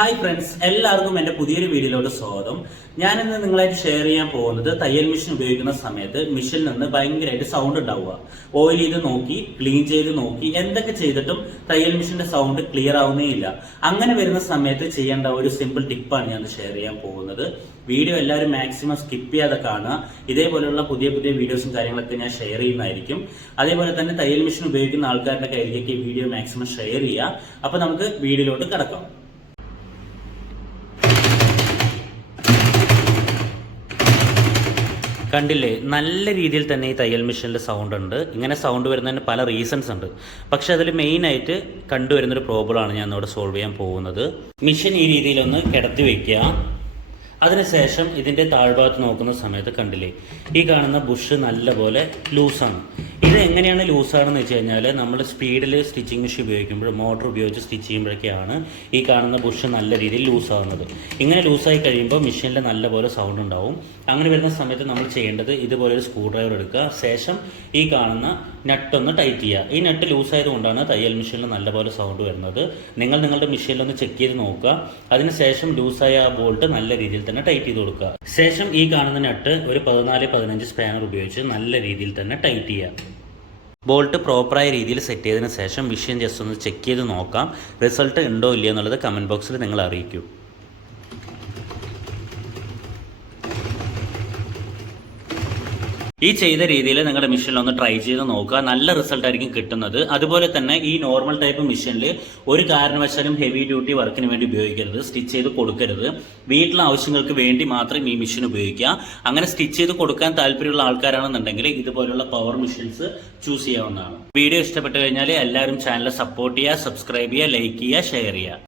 Hi friends എല്ലാവർക്കും എന്റെ പുതിയൊരു വീഡിയോയിലോട്ട് സ്വാഗതം. ഞാൻ ഇന്ന് നിങ്ങളായിട്ട് ഷെയർ ചെയ്യാൻ പോകുന്നത് തയ്യൽ മെഷീൻ ഉപയോഗിക്കുന്ന സമയത്ത് മെഷീനിൽ നിന്ന് ഭയങ്കരമായിട്ട് സൗണ്ട് ഉണ്ടാവുക. ഓയിൽ ചെയ്ത് നോക്കി ക്ലീൻ ചെയ്ത് നോക്കി എന്തൊക്കെ ചെയ്തിട്ടും തയ്യൽ മെഷീന്റെ സൗണ്ട് ക്ലിയർ ആവുന്നേ ഇല്ല. അങ്ങനെ വരുന്ന സമയത്ത് ചെയ്യേണ്ട ഒരു സിമ്പിൾ ടിപ്പാണ് ഞാൻ ഷെയർ ചെയ്യാൻ പോകുന്നത്. വീഡിയോ എല്ലാവരും മാക്സിമം സ്കിപ്പ് ചെയ്യാതെ കാണുക. ഇതേപോലെയുള്ള പുതിയ പുതിയ വീഡിയോസും കാര്യങ്ങളൊക്കെ ഞാൻ ഷെയർ ചെയ്യുന്നതായിരിക്കും. അതേപോലെ തന്നെ തയ്യൽ മെഷീൻ ഉപയോഗിക്കുന്ന ആൾക്കാരുടെ കയ്യിലേക്ക് വീഡിയോ മാക്സിമം ഷെയർ ചെയ്യുക. അപ്പോൾ നമുക്ക് വീഡിയോയിലോട്ട് കിടക്കാം. കണ്ടില്ലേ? നല്ല രീതിയിൽ തന്നെ ഈ തയ്യൽ മെഷീനിൽ സൗണ്ട് ഉണ്ട്. ഇങ്ങനെ സൗണ്ട് വരുന്നതിന് പല റീസൺസ് ഉണ്ട്. പക്ഷെ അതിൽ മെയിനായിട്ട് കണ്ടുവരുന്നൊരു പ്രോബ്ലമാണ് ഞാൻ ഇവിടെ സോൾവ് ചെയ്യാൻ പോകുന്നത്. മെഷീൻ ഈ രീതിയിലൊന്ന് കിടത്തി വെക്കുക. അതിനുശേഷം ഇതിന്റെ താഴ്ഭാഗത്ത് നോക്കുന്ന സമയത്ത് കണ്ടില്ലേ? ഈ കാണുന്ന ബുഷ് നല്ലപോലെ ലൂസാണ് ഇത് എങ്ങനെയാണ് ലൂസാണെന്ന് വെച്ച് കഴിഞ്ഞാൽ നമ്മൾ സ്പീഡിൽ സ്റ്റിച്ചിങ് മെഷീൻ ഉപയോഗിക്കുമ്പോൾ മോട്ടർ ഉപയോഗിച്ച് സ്റ്റിച്ച് ചെയ്യുമ്പോഴൊക്കെയാണ് ഈ കാണുന്ന ബുഷ് നല്ല രീതിയിൽ ലൂസാകുന്നത്. ഇങ്ങനെ ലൂസായി കഴിയുമ്പോൾ മെഷീനിൽ നല്ലപോലെ സൗണ്ട് ഉണ്ടാവും. അങ്ങനെ വരുന്ന സമയത്ത് നമ്മൾ ചെയ്യേണ്ടത് ഇതുപോലെ ഒരു സ്ക്രൂ ഡ്രൈവർ എടുക്കുക. ശേഷം ഈ കാണുന്ന നട്ട് ഒന്ന് ടൈറ്റ് ചെയ്യുക. ഈ നട്ട് ലൂസായതുകൊണ്ടാണ് തയ്യൽ മെഷീനിൽ നല്ലപോലെ സൗണ്ട് വരുന്നത്. നിങ്ങൾ നിങ്ങളുടെ മെഷീനിലൊന്ന് ചെക്ക് ചെയ്ത് നോക്കുക. അതിനുശേഷം ലൂസായ ആ ബോൾട്ട് നല്ല രീതിയിൽ തന്നെ ടൈറ്റ് ചെയ്ത് കൊടുക്കുക. ശേഷം ഈ കാണുന്ന നട്ട് ഒരു പതിനാല് പതിനഞ്ച് സ്പാനർ ഉപയോഗിച്ച് നല്ല രീതിയിൽ തന്നെ ടൈറ്റ് ചെയ്യുക. ബോൾട്ട് പ്രോപ്പറായ രീതിയിൽ സെറ്റ് ചെയ്തതിന് ശേഷം വിഷയം ജസ്റ്റ് ഒന്ന് ചെക്ക് ചെയ്ത് നോക്കാം. റിസൾട്ട് ഉണ്ടോ ഇല്ലയോ എന്നുള്ളത് കമന്റ് ബോക്സിൽ നിങ്ങൾ അറിയിക്കൂ. ഈ ചെയ്ത രീതിയിൽ നിങ്ങളുടെ മെഷീനിൽ ഒന്ന് ട്രൈ ചെയ്ത് നോക്കുക. നല്ല റിസൾട്ട് ആയിരിക്കും കിട്ടുന്നത്. അതുപോലെ തന്നെ ഈ നോർമൽ ടൈപ്പ് മെഷീനിൽ ഒരു കാരണവശാലും ഹെവി ഡ്യൂട്ടി വർക്കിന് വേണ്ടി ഉപയോഗിക്കരുത്. സ്റ്റിച്ച് ചെയ്ത് കൊടുക്കരുത്. വീട്ടിലെ ആവശ്യങ്ങൾക്ക് വേണ്ടി മാത്രം ഈ മെഷീൻ ഉപയോഗിക്കുക. അങ്ങനെ സ്റ്റിച്ച് ചെയ്ത് കൊടുക്കാൻ താല്പര്യമുള്ള ആൾക്കാരാണെന്നുണ്ടെങ്കിൽ ഇതുപോലുള്ള പവർ മെഷീൻസ് ചൂസ് ചെയ്യാവുന്നതാണ്. വീഡിയോ ഇഷ്ടപ്പെട്ട് കഴിഞ്ഞാൽ എല്ലാവരും ചാനൽ സപ്പോർട്ട് ചെയ്യുക സബ്സ്ക്രൈബ് ചെയ്യുക ലൈക്ക് ചെയ്യുക ഷെയർ ചെയ്യുക.